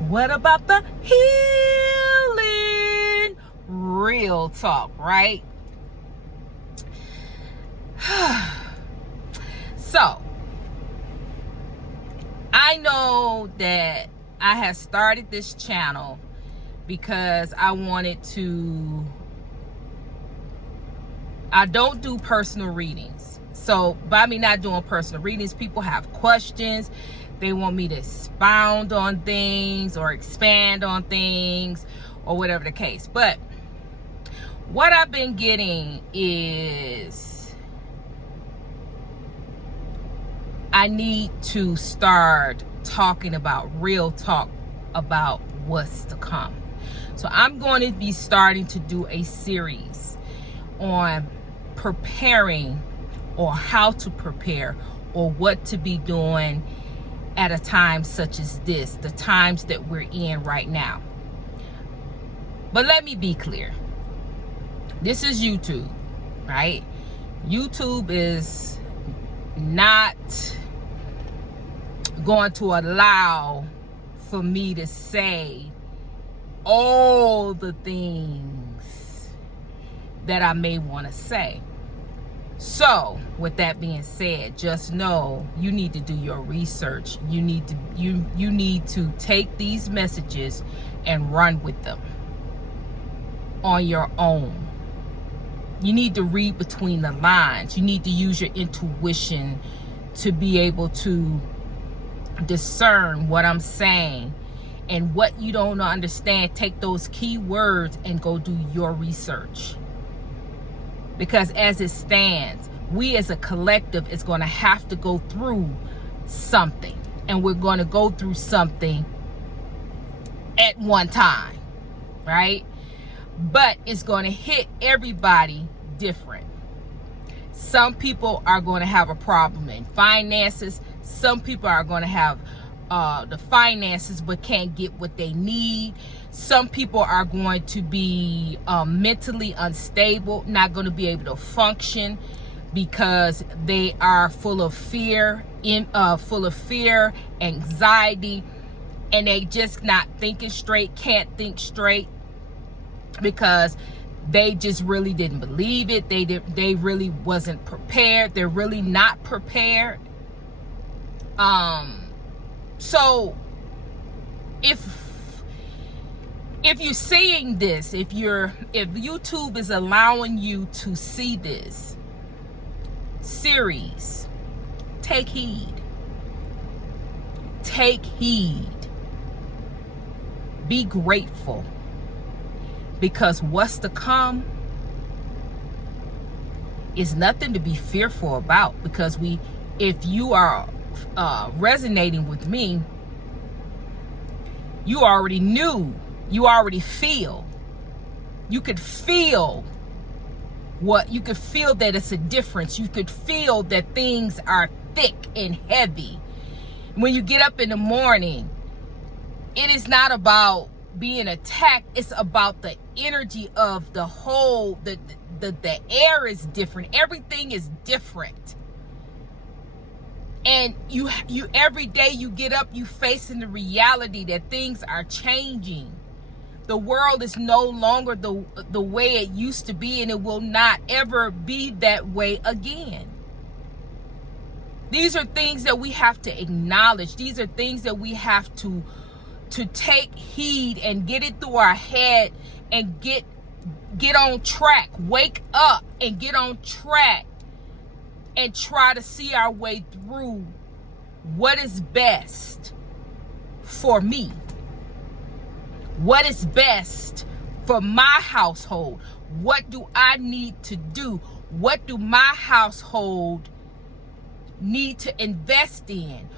What about the healing? Real talk, right? So, I know that I have started this channel because I don't do personal readings. So by me not doing personal readings, people have questions. They want me to expound on things or expand on things or whatever the case. But what I've been getting is I need to start talking about real talk about what's to come. So I'm going to be starting to do a series on preparing, or how to prepare, or what to be doing at a time such as this, the times that we're in right now. But let me be clear. This is YouTube, right? YouTube is not going to allow for me to say all the things that I may want to say. So with that being said, just know you need to do your research. You need to take these messages and run with them on your own. You need to read between the lines. You need to use your intuition to be able to discern what I'm saying, and what you don't understand, take those key words and go do your research. Because as it stands, we as a collective is going to have to go through something, and we're going to go through something at one time, right? But it's going to hit everybody different. Some people are going to have a problem in finances. Some people are going to have the finances but can't get what they need. Some people are going to be mentally unstable, not going to be able to function because they are full of fear, anxiety, and they just not thinking straight, can't think straight because they just really didn't believe it. They really wasn't prepared. They're really not prepared. So if you're seeing this, if YouTube is allowing you to see this series, take heed. Take heed. Be grateful, because what's to come is nothing to be fearful about. Because if you are resonating with me, you already knew, you already feel, you could feel that it's a difference. You could feel that things are thick and heavy. When you get up in the morning, it is not about being attacked. It's about the energy of the whole, the air is different. Everything is different. And you every day you get up, you facing the reality that things are changing. The world is no longer the way it used to be, and it will not ever be that way again. These are things that we have to acknowledge. These are things that we have to take heed and get it through our head and get on track. Wake up and get on track and try to see our way through what is best for me. What is best for my household? What do I need to do? What do my household need to invest in?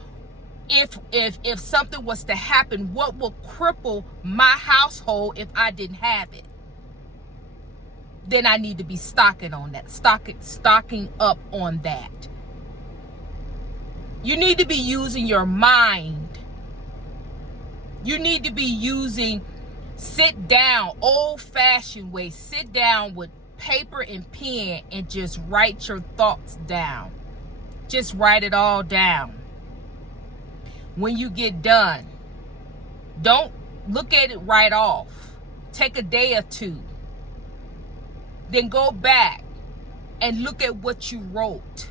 If something was to happen, what will cripple my household if I didn't have it? Then I need to be stocking on that, stocking up on that. You need to be using your mind. You need to be sit down, old-fashioned way, sit down with paper and pen and just write your thoughts down. Just write it all down. When you get done, Don't look at it right off. Take a day or two. Then go back and look at what you wrote.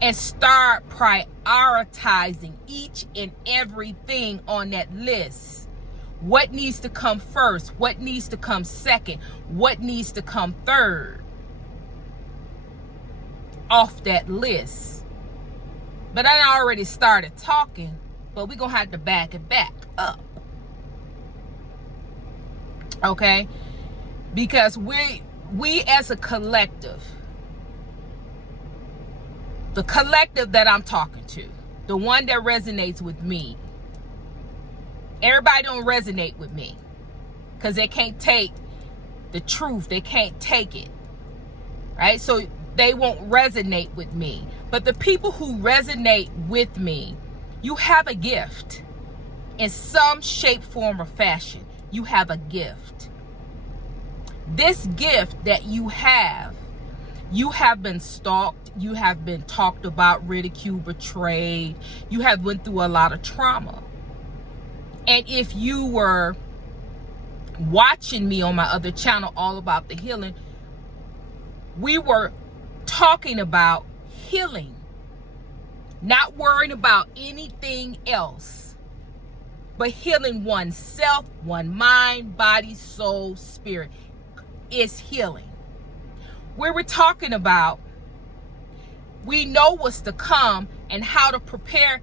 And start prioritizing each and everything on that list. What needs to come first? What needs to come second? What needs to come third? Off that list. But I already started talking, but we're going to have to back it back up. Okay? Because we as a collective, the collective that I'm talking to, the one that resonates with me, everybody don't resonate with me because they can't take the truth. They can't take it, right? So they won't resonate with me. But the people who resonate with me, you have a gift in some shape, form, or fashion. You have a gift. This gift that you have been stalked. You have been talked about, ridiculed, betrayed. You have went through a lot of trauma. And if you were watching me on my other channel, All About the Healing, we were talking about healing. Not worrying about anything else, but healing oneself, one mind, body, soul, spirit is healing. We were talking about we know what's to come and how to prepare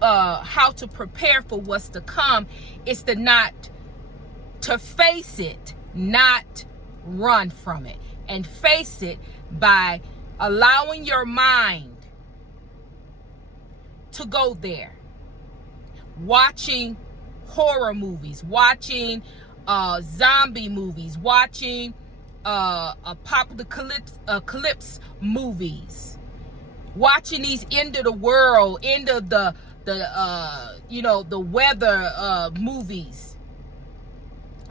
for what's to come is to face it, not run from it, and face it by allowing your mind to go there. Watching horror movies, watching zombie movies, watching apocalypse movies, watching these end of the world, end of the weather movies,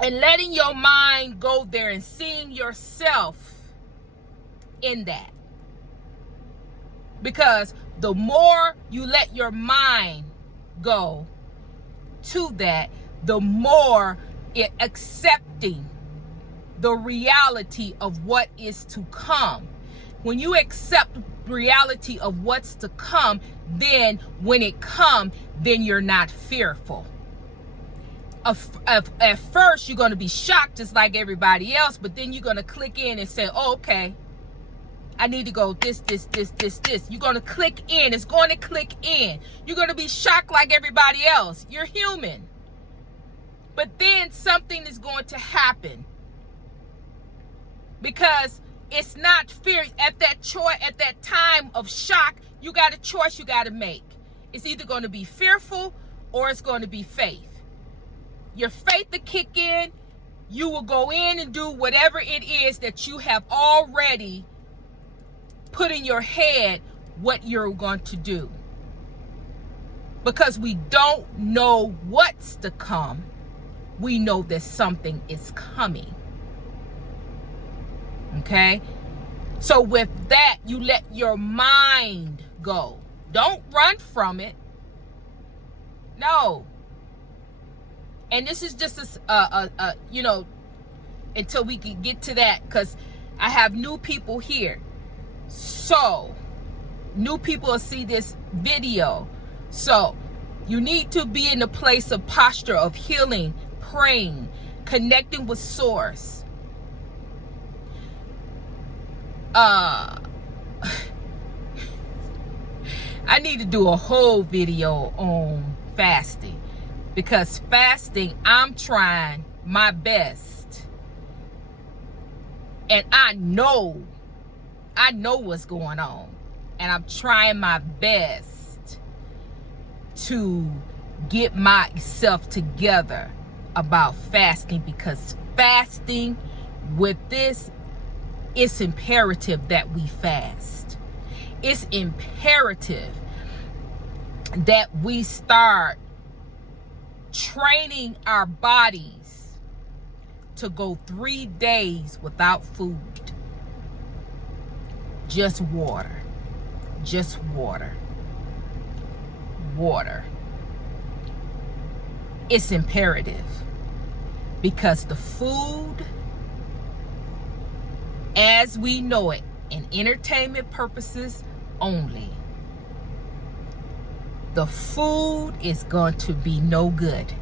and letting your mind go there and seeing yourself in that. Because the more you let your mind go to that, the more it accepting the reality of what is to come. When you accept reality of what's to come, then when it comes, then you're not fearful. At first, you're going to be shocked just like everybody else, but then you're going to click in and say, oh, okay, I need to go this. You're going to click in. It's going to click in. You're going to be shocked like everybody else. You're human. But then something is going to happen. Because it's not fear. At that time of shock, you got a choice you got to make. It's either going to be fearful or it's going to be faith. Your faith to kick in, you will go in and do whatever it is that you have already put in your head what you're going to do. Because we don't know what's to come. We know that something is coming. Okay? So with that, you let your mind go. Don't run from it. No. And this is just until we can get to that, because I have new people here. So new people will see this video. So you need to be in a place of posture of healing, praying, connecting with source. I need to do a whole video on fasting, because fasting, I'm trying my best, and I know what's going on, and I'm trying my best to get myself together about fasting, because fasting with this, it's imperative that we fast. It's imperative that we start training our bodies to go 3 days without food. Just water. Just water. Water. It's imperative, because the food as we know it, in entertainment purposes only, the food is going to be no good.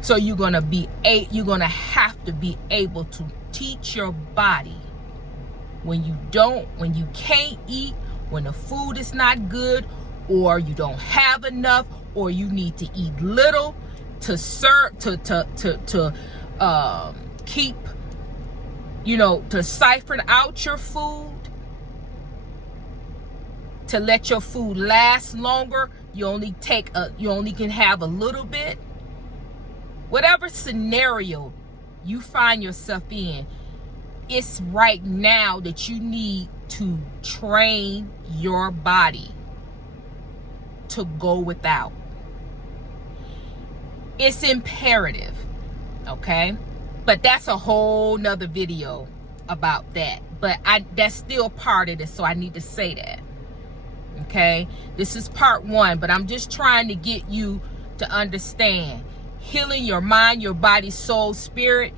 So you're going to have to be able to teach your body when you can't eat, when the food is not good, or you don't have enough, or you need to eat little to serve, to keep, to siphon out your food, to let your food last longer. You only can have a little bit. Whatever scenario you find yourself in, it's right now that you need to train your body to go without. It's imperative, okay? But that's a whole nother video about that. But that's still part of this, so I need to say that. Okay? This is part 1, but I'm just trying to get you to understand. Healing your mind, your body, soul, spirit.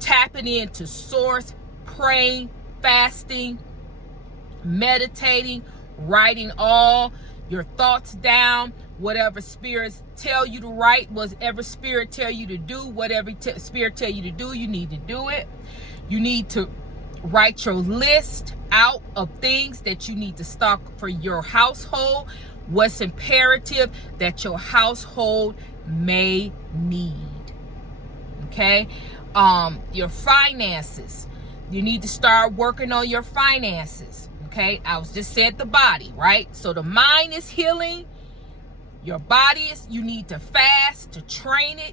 Tapping into source. Praying, fasting, meditating, writing all your thoughts down. Whatever spirits tell you to write, whatever spirit tell you to do, whatever spirit tell you to do, you need to do it. You need to write your list out of things that you need to stock for your household. What's imperative that your household may need. Okay? Your finances. You need to start working on your finances. Okay? I was just said the body, right? So the mind is healing. Your body is, you need to fast to train it.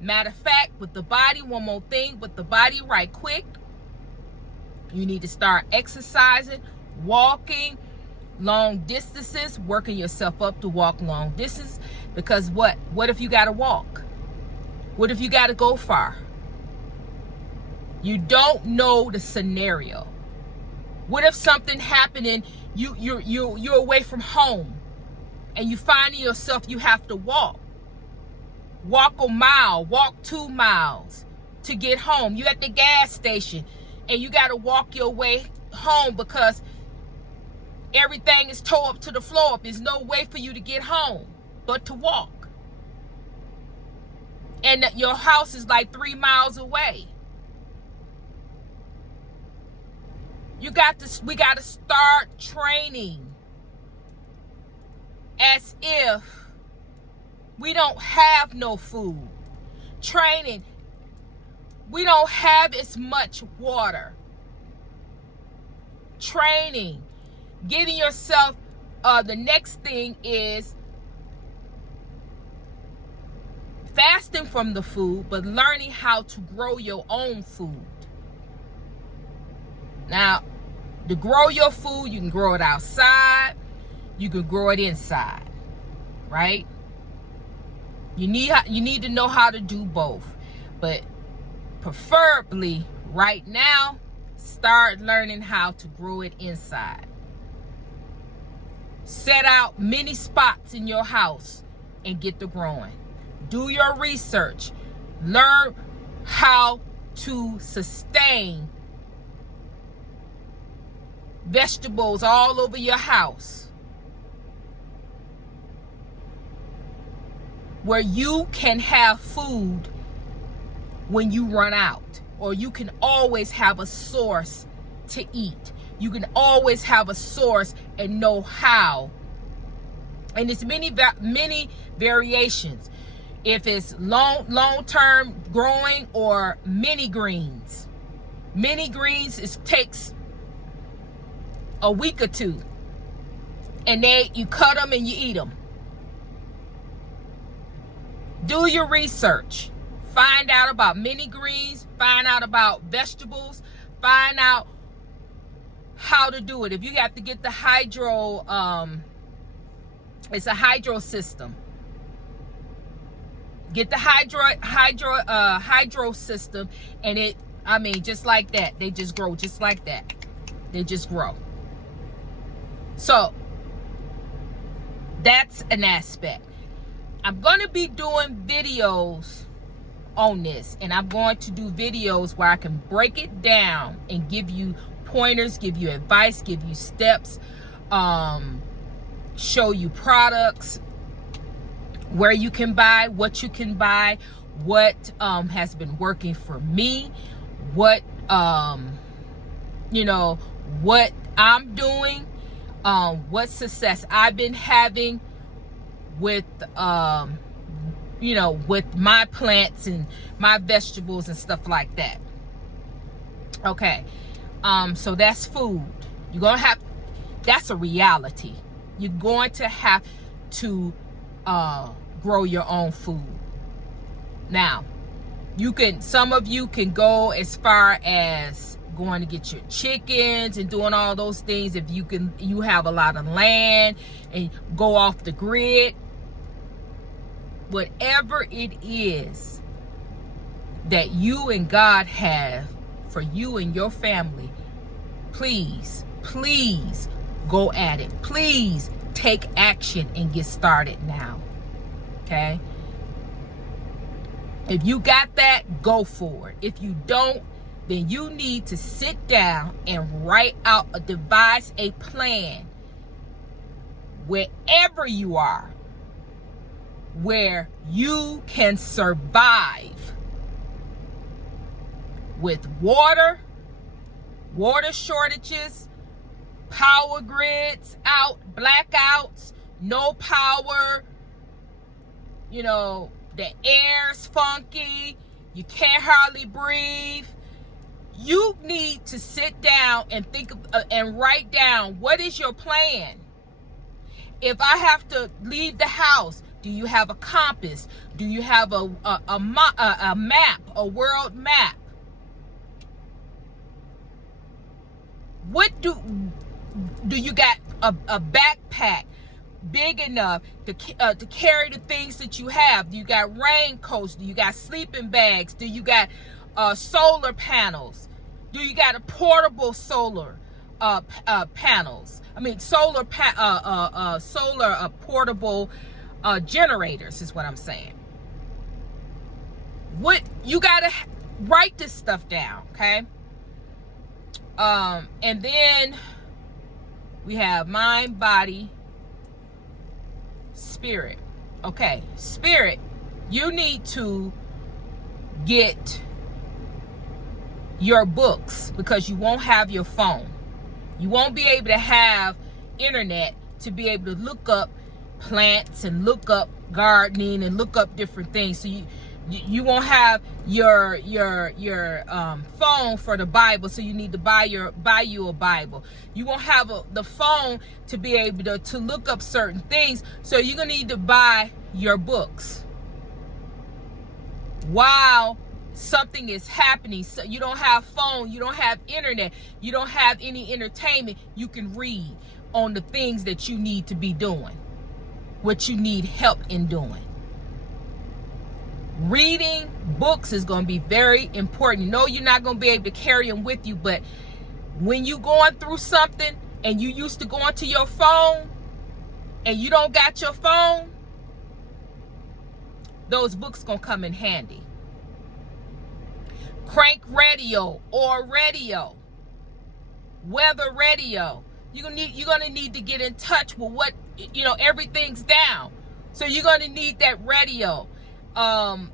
Matter of fact, with the body, one more thing, with the body right quick, you need to start exercising, walking long distances, working yourself up to walk long distance. Because what if you got to walk? What if you got to go far? You don't know the scenario. What if something happened and you're away from home? And you find yourself, you have to walk a mile, walk 2 miles to get home. You at the gas station and you got to walk your way home because everything is tore up to the floor. There's no way for you to get home but to walk. And that your house is like 3 miles away. We got to start training as if we don't have no food. Training, we don't have as much water. Training, getting yourself, the next thing is fasting from the food, but learning how to grow your own food. Now, to grow your food, you can grow it outside. You can grow it inside, right? You need to know how to do both. But preferably right now, start learning how to grow it inside. Set out many spots in your house and get to growing. Do your research. Learn how to sustain vegetables all over your house, where you can have food when you run out, or you can always have a source to eat. You can always have a source and know how. And it's many variations. If it's long-term growing or mini greens. Mini greens, it takes a week or 2. And you cut them and you eat them. Do your research. Find out about mini greens. Find out about vegetables. Find out how to do it. If you have to get the hydro, it's a hydro system. Get the hydro system, and just like that. They just grow just like that. They just grow. So that's an aspect. I'm going to be doing videos on this, and I'm going to do videos where I can break it down and give you pointers, give you advice, give you steps, show you products, where you can buy, what you can buy, what has been working for me, what what I'm doing, what success I've been having with with my plants and my vegetables and stuff like that. Okay, so that's food. You're gonna have, that's a reality. You're going to have to grow your own food. Now, some of you can go as far as going to get your chickens and doing all those things if you have a lot of land and go off the grid. Whatever it is that you and God have for you and your family, please go at it. Please take action and get started now. Okay? If you got that, go for it. If you don't, then you need to sit down and devise a plan wherever you are, where you can survive with water shortages, power grids out, blackouts, no power, the air's funky, you can't hardly breathe. You need to sit down and think and write down, what is your plan? If I have to leave the house, do you have a compass? Do you have a map, a world map? What do you got? A backpack big enough to carry the things that you have? Do you got raincoats? Do you got sleeping bags? Do you got solar panels? Do you got a portable solar panels? I mean, solar portable generators is what I'm saying. What you gotta write this stuff down, okay? And then we have mind, body, spirit. Okay, spirit, you need to get your books because you won't have your phone. You won't be able to have internet to be able to look up plants and look up gardening and look up different things. So you won't have your phone for the Bible, so you need to buy you a Bible. You won't have the phone to be able to look up certain things, so you're gonna need to buy your books while something is happening. So you don't have phone, you don't have internet, you don't have any entertainment. You can read on the things that you need to be doing, what you need help in doing. Reading books is going to be very important. No, you're not going to be able to carry them with you, but when you're going through something and you used to going to your phone and you don't got your phone, those books going to come in handy. Crank radio or radio, weather radio. You're gonna need to get in touch with what, everything's down. So you're gonna need that radio. For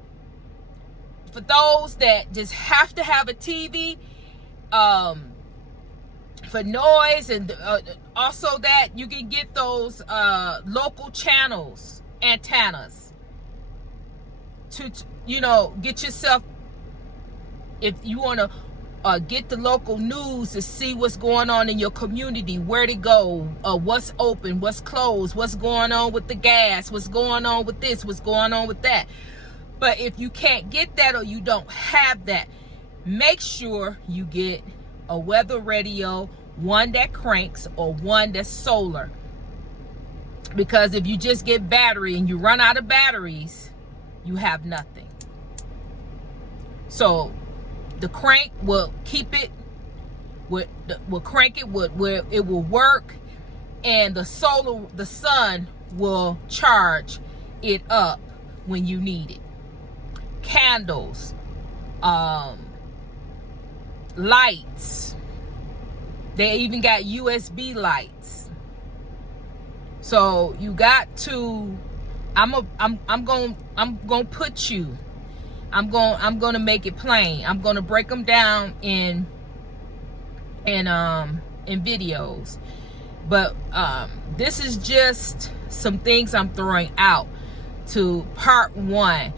those that just have to have a TV, for noise, and also that you can get those local channels, antennas, to get yourself, if you want to get the local news to see what's going on in your community, where to go, what's open, what's closed, what's going on with the gas, what's going on with this, what's going on with that. But if you can't get that or you don't have that, make sure you get a weather radio, one that cranks or one that's solar. Because if you just get battery and you run out of batteries, you have nothing. So the crank will keep it, will crank it where it will work, and the sun will charge it up when you need it. Candles, lights. They even got USB lights. So you got to, I'm gonna put you, I'm gonna make it plain. I'm gonna break them down in videos. But this is just some things I'm throwing out to part 1.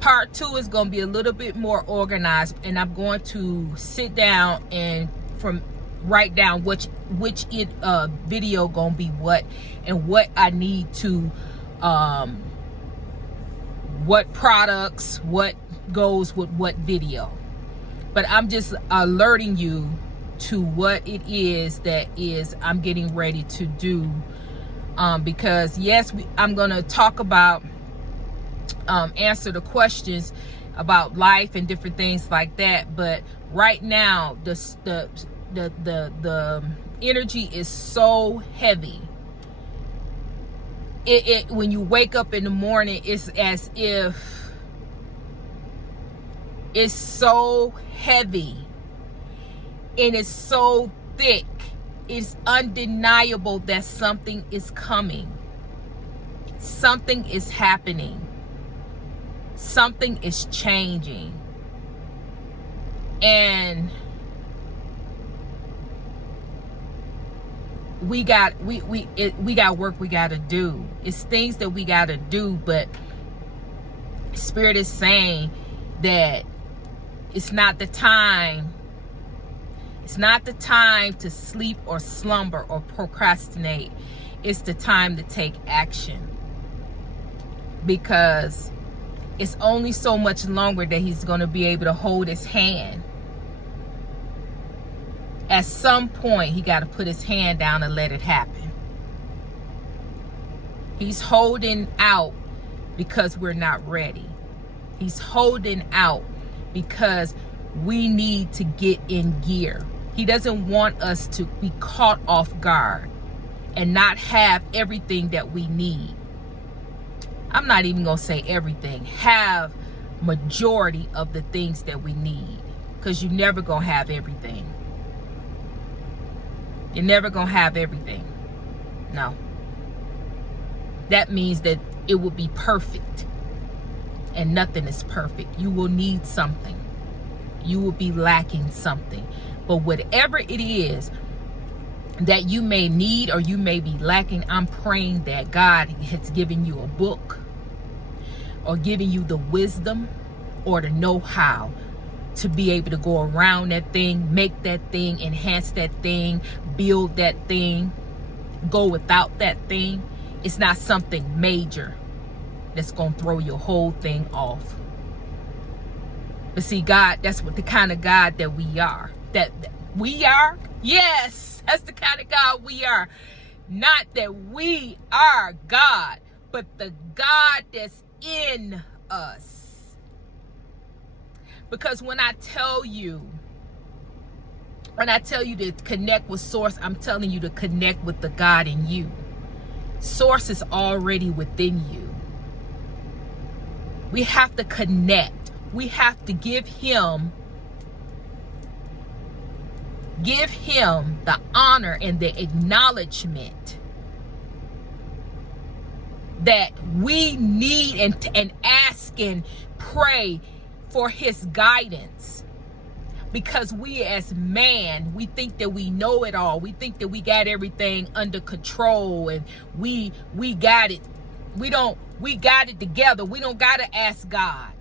Part 2 is going to be a little bit more organized, and I'm going to sit down and write down which video going to be what, and what I need to what products, what goes with what video. But I'm just alerting you to what it is that is I'm getting ready to do, because yes, I'm going to talk about answer the questions about life and different things like that. But right now the energy is so heavy. It when you wake up in the morning, it's as if it's so heavy and it's so thick. It's undeniable that something is coming. Something is happening. Something is changing. And we got work we got to do. It's things that we got to do, but Spirit is saying that it's not the time. It's not the time to sleep or slumber or procrastinate. It's the time to take action. Because it's only so much longer that he's going to be able to hold his hand. At some point, he got to put his hand down and let it happen. He's holding out because we're not ready. He's holding out because we need to get in gear. He doesn't want us to be caught off guard and not have everything that we need. I'm not even going to say everything. Have majority of the things that we need. Because you're never going to have everything. You're never going to have everything. No. That means that it will be perfect. And nothing is perfect. You will need something. You will be lacking something. But whatever it is that you may need or you may be lacking, I'm praying that God has given you a book or given you the wisdom or the know-how to be able to go around that thing, make that thing, enhance that thing, build that thing, go without that thing. It's not something major that's going to throw your whole thing off. But see, God, that's what the kind of God that we are. That we are? Yes, that's the kind of God we are. Not that we are God, but the God that's in us. Because when I tell you to connect with Source, I'm telling you to connect with the God in you. Source is already within you. We have to connect. We have to give him the honor and the acknowledgement that we need, and ask and pray for his guidance. Because we as man, we think that we know it all. We think that we got everything under control and we got it. We got it together. We don't got to ask God.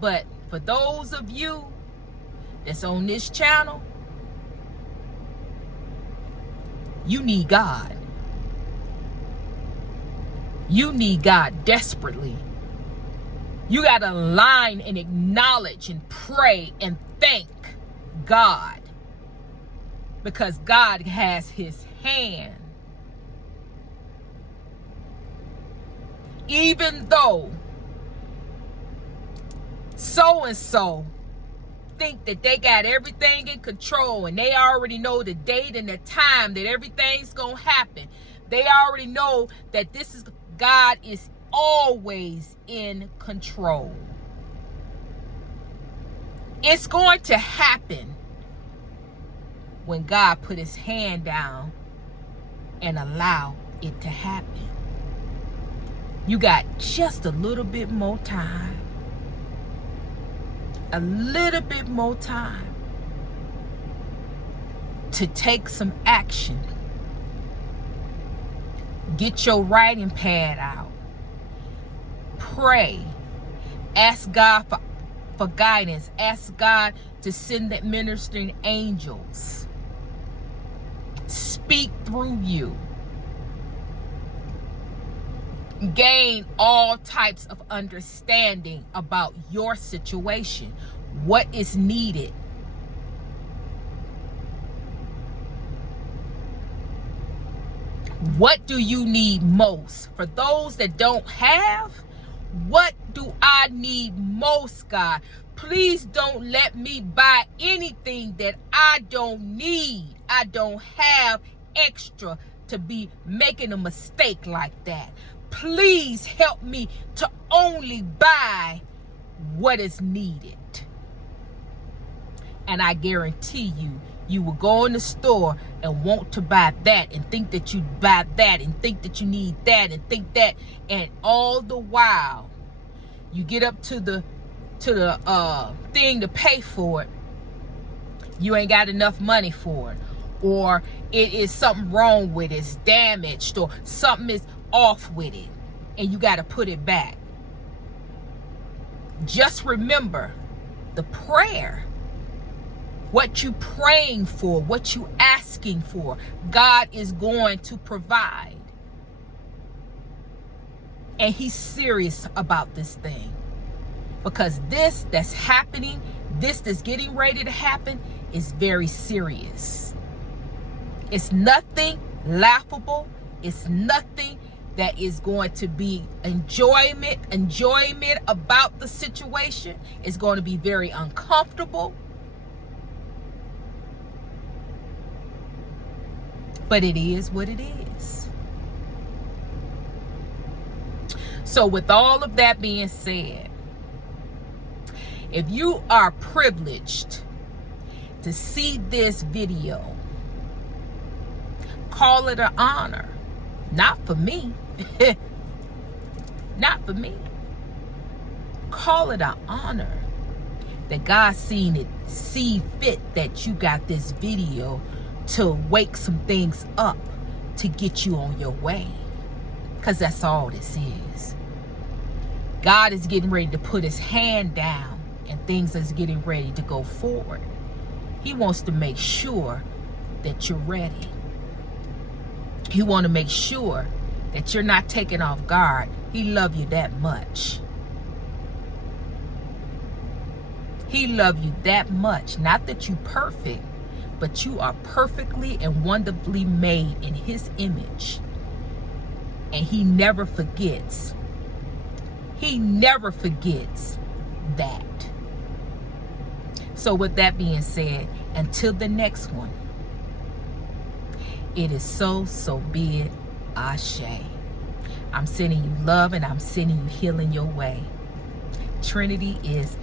But for those of you that's on this channel, you need God. You need God desperately. You got to align and acknowledge and pray and thank God. Because God has his hand. Even though so-and-so think that they got everything in control and they already know the date and the time that everything's going to happen. They already know that God is always in control. It's going to happen when God put his hand down and allow it to happen. You got just a little bit more time. A little bit more time to take some action. Get your writing pad out. Pray. Ask God for guidance. Ask God to send the ministering angels. Speak through you. Gain all types of understanding about your situation. What is needed. What do you need most? For those that don't have, what do I need most, God? Please don't let me buy anything that I don't need. I don't have extra to be making a mistake like that. Please help me to only buy what is needed. And I guarantee you, you will go in the store and want to buy that and think that you buy that and think that you need that and think that, and all the while you get up to the thing to pay for it, you ain't got enough money for it, or it is something wrong with it, it's damaged, or something is off with it, and you got to put it back. Just remember the prayer. What you praying for, what you asking for, God is going to provide. And he's serious about this thing. Because this that's happening, this that's getting ready to happen, is very serious. It's nothing laughable. It's nothing that is going to be enjoyment about the situation. It's going to be very uncomfortable. But it is what it is. So with all of that being said, if you are privileged to see this video, call it an honor. Not for me. Not for me. Call it an honor that God see fit that you got this video to wake some things up to get you on your way. Because that's all this is. God is getting ready to put his hand down and things is getting ready to go forward. He wants to make sure that you're ready. He wants to make sure that you're not taken off guard. He loves you that much. He loves you that much. Not that you're perfect, but you are perfectly and wonderfully made in his image. And he never forgets. He never forgets that. So with that being said, until the next one, it is so be it. Ashe. I'm sending you love and I'm sending you healing your way. Trinity is